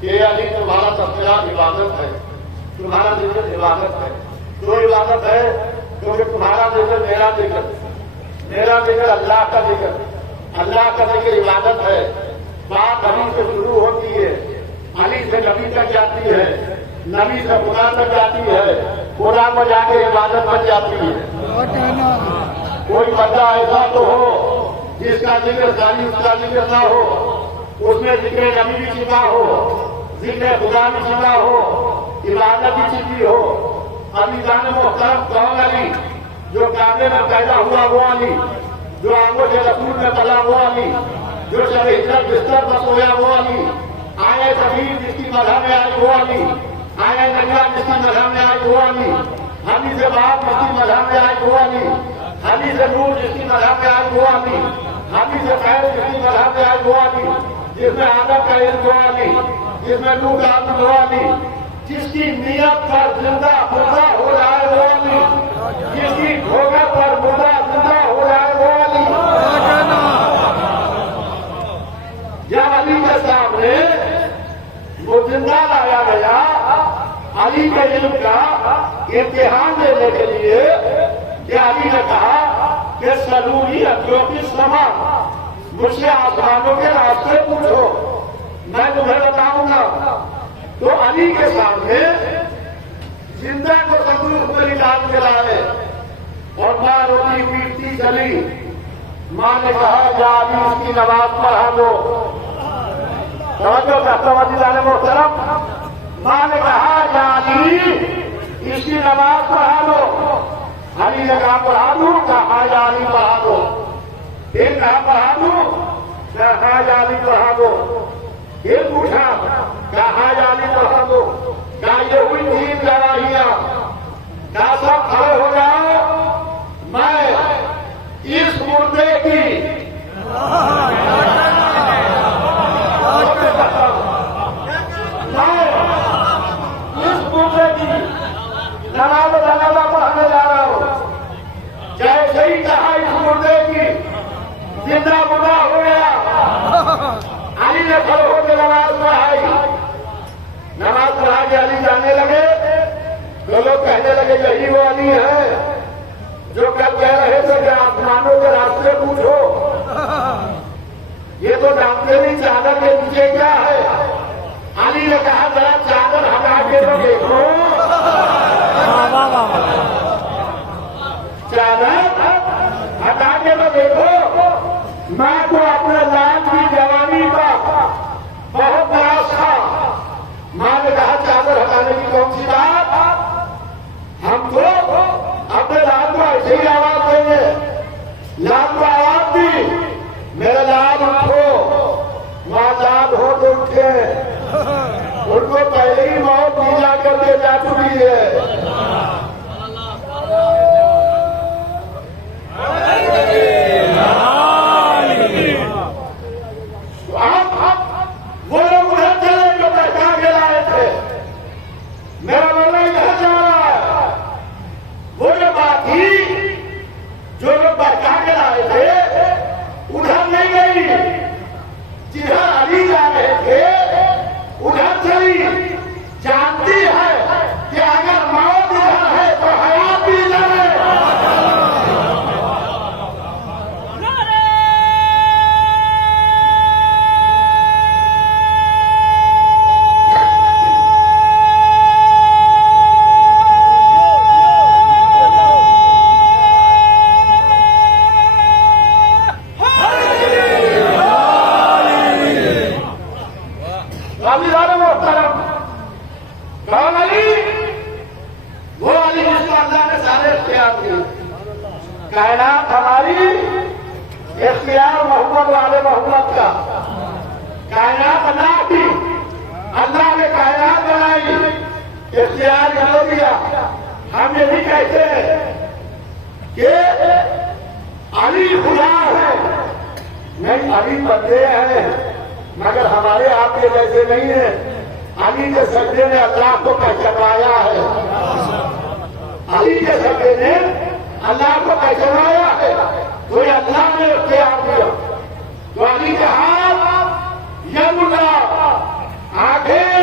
کہ علی تمہارا تذکرہ عبادت ہے، تمہارا ذکر عبادت ہے. جو عبادت ہے کیونکہ تمہارا ذکر میرا ذکر اللہ کا ذکر، اللہ کا ذکر عبادت ہے. بات علی سے شروع ہوتی ہے، علی سے نبی تک جاتی ہے، نبی سے خدا تک جاتی ہے، خدا میں جا کے عبادت بن جاتی ہے. کوئی بندہ ایسا تو ہو جس کا ذکر خالی اس کا ذکر نہ ہو، اس میں ذکر نبی بھی چھپا ہو، ذکر خدا بھی چھپا ہو، عبادت بھی چھپی ہو. علی جان محترم کون علی؟ جو کعبے میں پیدا ہوا وہ علی، جو آنگوں سے رسول میں پلا وہ علی، جو شب ہجرت بستر پر سویا وہ علی، آئے سبیر جس کی مذہب میں آئی وہ علی، آئے ننگا جس کی مذہب میں آئی وہ علی، علی سے باپ جس کی مذہب میں آئی وہ علی، علی سے نور جس کی مذہب میں آئی وہ علی، علی سے خیر جس کی مذہب میں آئی وہ علی، جس میں آدم کا علم وہ علی، جس میں نور کا عبد وہ علی، جس کی نیت پر زندہ مردہ ہو جائے وہ علی، جس کی گھوگت پر مردہ زندہ ہو جائے وہ علی. جب علی کے سامنے وہ زندہ لایا گیا علی کے علم کا امتحان دینے کے لیے، کہ علی نے کہا کہ سلونی ادیوں کی سما، مجھ سے آسمانوں کے راستے پوچھو میں تمہیں بتاؤں گا. تو علی کے سامنے زندہ کو صندوق میں نکال کے لائے اور ماں روتی پیٹتی چلی. ماں نے کہا جا علی اس کی نماز پڑھا دو. محترم ماں نے کہا جا علی اس کی نماز پڑھا دو. علی نے کہا پڑھا دوں؟ کہا جا علی پڑھا دو. پھر کہا پڑھا دوں؟ کہا جا علی پڑھا دو. پھر پوچھا کہا جا علی پڑھا دو. کہا یہ ہوئی تین گواہیاں، کہا سب کھڑے ہو جاؤ، میں اس مردے کی نماز جنازہ پڑھنے جا رہا ہوں. جیسے ہی کہا اس مردے کی زندہ مردہ ہو گیا. علی نے کھڑے ہو کے نماز پڑھائی. نماز پڑھا کے علی جانے لگے تو لوگ کہنے لگے یہی وہ علی ہے جو کل کہہ رہے تھے کہ آسمانوں کے راستے پوچھو. یہ تو جانتے نہیں چادر کے نیچے کیا ہے. علی نے کہا ذرا چادر ہٹا کے تو دیکھو. چادر ہٹا کے تو دیکھو. میں تو اپنے لال کی جوانی کا بہت بڑا تھا. ماں نے کہا چادر ہٹانے کی کون سی بات؟ ہم تو اپنے لال کو ایسے ہی آواز دیں گے. لال کو آواز دی میرے لال اٹھو. ماں لال ہو تو اٹھے. ان کو پہلے ہی موت دی جا کر کے جا چکی ہے. وہ لوگ ادھر چلے جو بہتا کے لائے تھے. میرا مولا ادھر جا رہا ہے. وہ جو بات تھی جو لوگ بہتا کے لائے تھے ادھر نہیں گئی. جدھر علی جا رہے تھے ادھر چلی. جانتی ہے کہ اگر موت ادھر ہے تو حیات بھی ادھر ہے. کائنات ہماری اختیار محمد والے محمد کا. کائنات اللہ کی، اللہ نے کائنات بنائی، اختیار کر دیا. ہم یہ بھی کہتے ہیں کہ علی خدا ہے. نہیں، علی بندے ہیں مگر ہمارے آپ کے جیسے نہیں ہیں. علی کے سجدے نے اللہ کو پہچانوایا ہے. علی کے سجدے نے اللہ کو پہچانوایا ہے. تو یہ اللہ نے اختیار دیا. تو علی کے ہاتھ یہ ملا، آنکھیں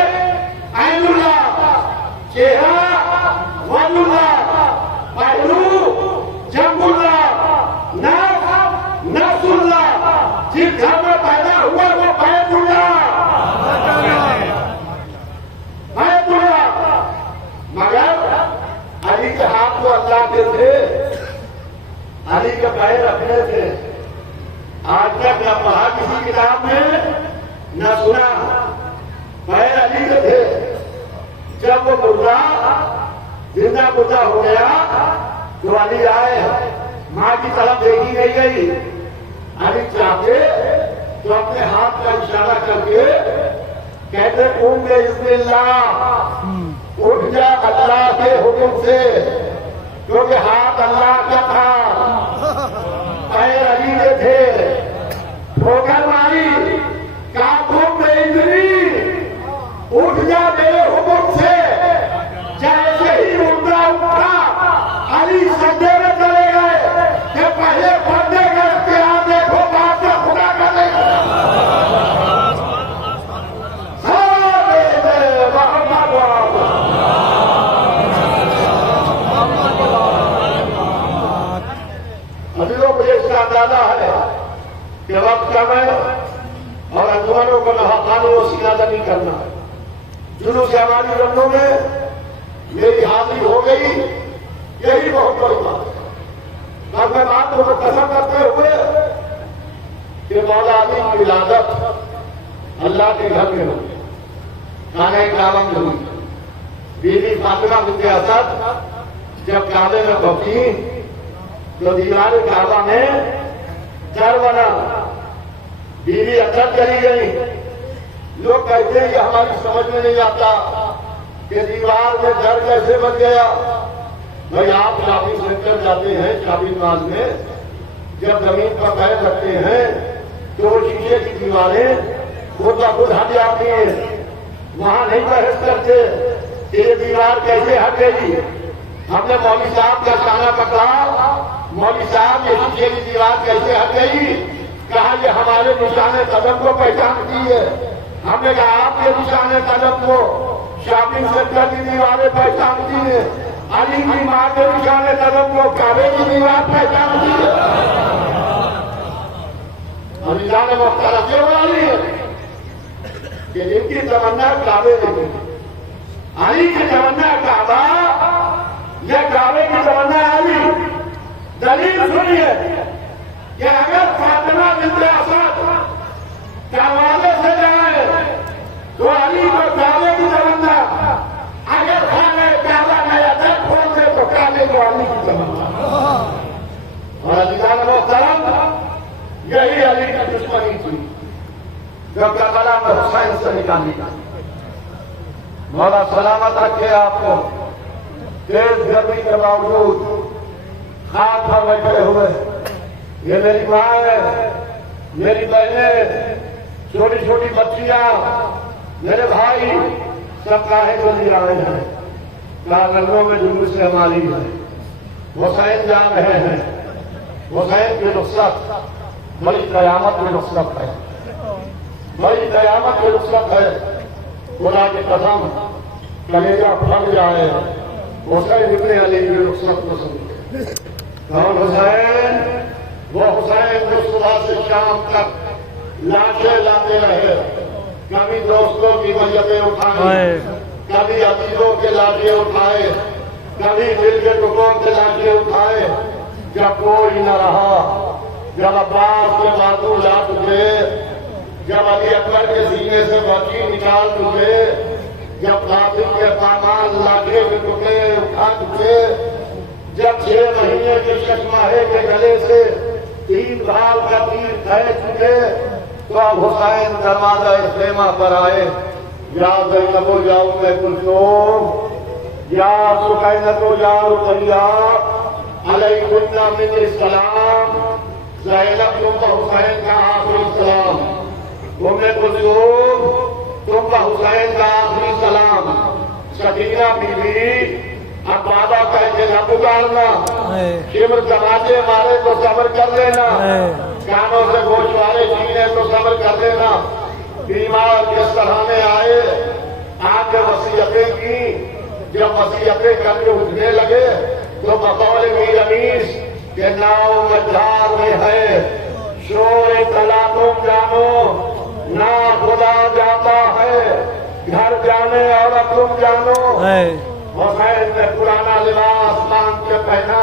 زندہ مردہ ہو گیا تو علی آئے، ماں کی طرف دیکھی نہیں گئی، علی چاہتے تو اپنے ہاتھ کا اشارہ کر کے کہتے قوم بسم اللہ، اٹھ جا اللہ کے حکم سے، کیونکہ ہاتھ اللہ کا تھا، پیر علی کے تھے، ٹھوکر ماری، کہا قوم بسم اٹھ جا میرے حکم سے، جیسے ہی مردہ اٹھا علی سجدے میں چلے گئے کہ پہلے بندے کا اختیار دیکھو بعد میں خدا کا دیکھو۔ عزیزوں، مجھے اس کا اندازہ ہے کہ وقت کم ہے اور انجمنوں کو نفاقانوں کو سینہ نہیں کرنا ہے۔ جلوس ہماری رنگوں میں میری حاضری ہو گئی، یہی بہت بڑی بات ہے۔ اور میں بات کو قسم کرتے ہوئے کہ مولا علی کی ولادت اللہ کے گھر میں ہوئی، خانہ کعبہ میں ہوئی۔ بیوی فاطمہ بنت اسد جب کعبے میں پہنچی تو دیوار کعبہ میں در بنا، بیوی اندر چلی گئی۔ لوگ کہتے ہیں کہ ہماری سمجھ میں نہیں آتا کہ دیوار میں در کیسے بن گیا۔ بھائی آپ شاپنگ سینٹر جاتے ہیں، شاپنگ مال میں جب زمین پر پیر رکھتے ہیں تو وہ شیشے کی دیواریں خود بخود ہٹ جاتی ہیں، وہاں نہیں بحث کرتے کہ یہ دیوار کیسے ہٹ گئی۔ ہم نے مولوی صاحب کا کھانا پکڑا، مولوی صاحب یہ شیشے کی دیوار کیسے ہٹ گئی؟ کہا یہ ہمارے نشان قدم کو پہچانتی ہے۔ ہم نے کہا آپ کے نشان قدم کو شاپنگ سینٹر کی دیواریں پہچانتی ہیں، علی کی ماں کے نشان قدم کو کعبے کی دیوار پہچانتی ہے۔ عزیزان محترم، یہ والی ہے کہ جن کی تمنا کعبے میں، علی کی تمنا کعبہ، یہ کعبے کی تمنا علی۔ دلیل سنیے کہ اگر فاطمہ بنت اسد کعبے سے جائے تو علی کو کعبے کی تمنا، اگر خانہ کعبہ نیا در کھول دے تو کعبے کو علی کی تمنا۔ اور عزیزان محترم، یہی علی کی دشمنی تھی جو کربلا میں حسین سے نکالی۔ مولا سلامت رکھے آپ کو، تیز گرمی کے باوجود خاک پر بیٹھے ہوئے۔ یہ میری ماں ہے، میری بہنیں، چھوٹی چھوٹی بچیاں، میرے بھائی سب کاہے کو لے آئے ہیں، کارنگوں میں جلوس سے ہماری ہے۔ حسین جا رہے ہیں، حسین کی رخصت بڑی قیامت کی رخصت ہے، بڑی قیامت کی رخصت ہے۔ خدا کی قسم کلیجہ پھٹ جائے حسین ابن علی کی رخصت کو سمجھے۔ کون حسین؟ وہ حسین جو صبح سے شام تک لاشیں لاتے رہے، کبھی دوستوں کی میتیں اٹھائیں، کبھی عزیزوں کے لاشیں اٹھائے، کبھی دل کے ٹکڑوں کے لاشیں اٹھائے۔ جب کوئی نہ رہا، جب عباس کے بازو لا چکے، جب علی اکبر کے سینے سے بچی نکال چکے، جب قاسم کے سامان لاٹھے کے ٹکڑے اٹھا چکے، جب 6 مہینے کے ششماہے کے گلے سے 3 سال کا تیر کھینچ چکے، تو اب حسین دروازہ خیمہ پر آئے۔ یا زینب یا ام کلثوم یا سکینہ یا رقیہ علیکن من السلام، زینب تم پر حسین کا آخری سلام، ام کلثوم تم پر حسین کا آخری سلام۔ سکینہ بیوی اب بابا کہتے نہ پکارنا، شبر تماچے مارے تو صبر کر لینا، کانوں سے گوشوارے چھینے تو صبر کر لینا۔ بیمار کس طرح میں آئے، آ کے وصیتیں کی، جب وصیتیں کر کے اٹھنے لگے تو بقول میر امیس کہ ناؤ مجھار میں ہے، شور تلا تم جانو، نہ خدا جاتا ہے، گھر جانے اور تم جانو۔ حسین نے پرانا لباس مان کے پہنا،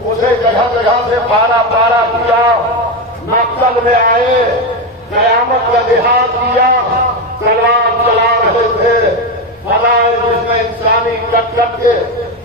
اسے جگہ جگہ سے پارا پارا کیا، مقصد میں آئے، قیامت کا لحاظ کیا، تلوار چلا رہے تھے، فضائل جس میں انسانی کٹ کٹ کے